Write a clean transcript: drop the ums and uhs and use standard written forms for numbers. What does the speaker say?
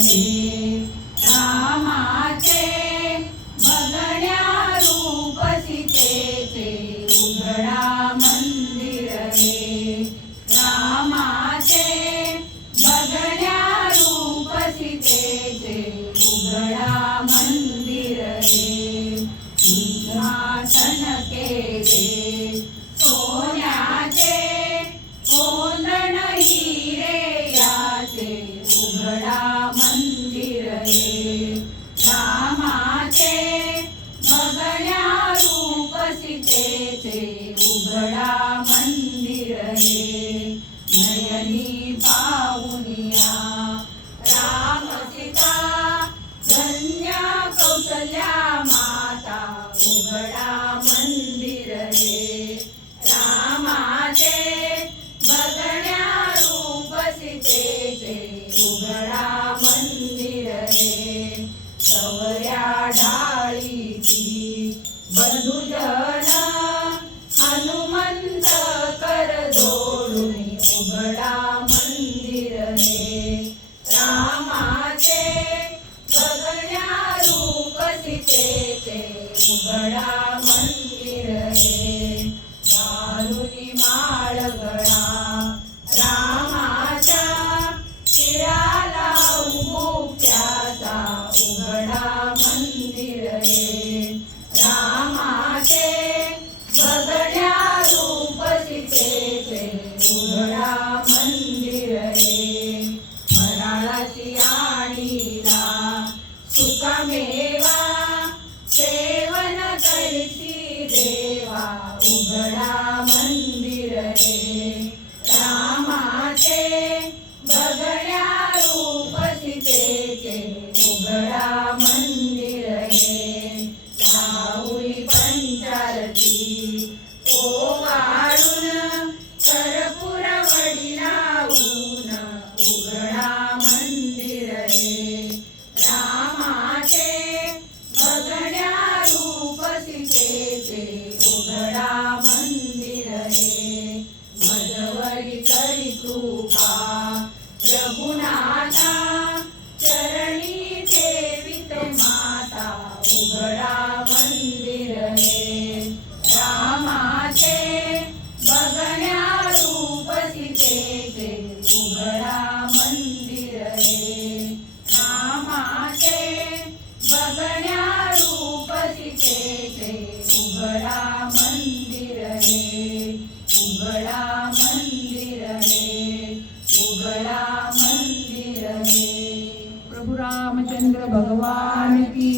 हे रामाचे बघण्या रूप सीतेचे उघडा मंदिर हे रामाचे बघण्या रूप सीतेचे उघडा मंदिर हे सिंहासन केले सोन्याचे कोंदण हिरे याचे उघडा मंदिर हे रामाचे बघण्या रूप सीतेचे उघडा मंदिर हे नयनी पाहुनिया राम सीता धन्य कौसल्या माता उघडा मंदिर हे रामाचे बघण्या रूप सीतेचे उघडा मंदिर हे सवऱ्या ढाळीची बंधुजन हनुमंत कर जोडून उघडा मंदिर हे रामाचे बघण्या रूप सीतेचे उघडा मंदिर हे घालूनी माळ गळा रामाच्या शिराला मुक्त्याचा उघडा मंदिर हे रामाचे बघण्या रूप सीतेचे उघडा मंदिर हे मराळाची आणीला सुकामेवा सेवन करसी देवा उघडा मंदिर हे रामाचे बघण्या रूप सीतेचे उघडा मंदिर हे लावळी पंचारती ओवाळून कर्पूर वडी लावून उघडा मंदिर हे रामाचे बघण्या रूप सीतेचे उघडा मंदिर हे मजवरी करी कृपा रघुनाथा चरणी ठेवित माता उघडा मंदिर हे रामाचे बघण्या रूप सीतेचे उघडा मंदिर हे रामाचे बघण्या रूप सीतेचे उघडा मंदिर हे उघडा मंदिर हे उघडा मंदिर हे। प्रभु रामचंद्र भगवान की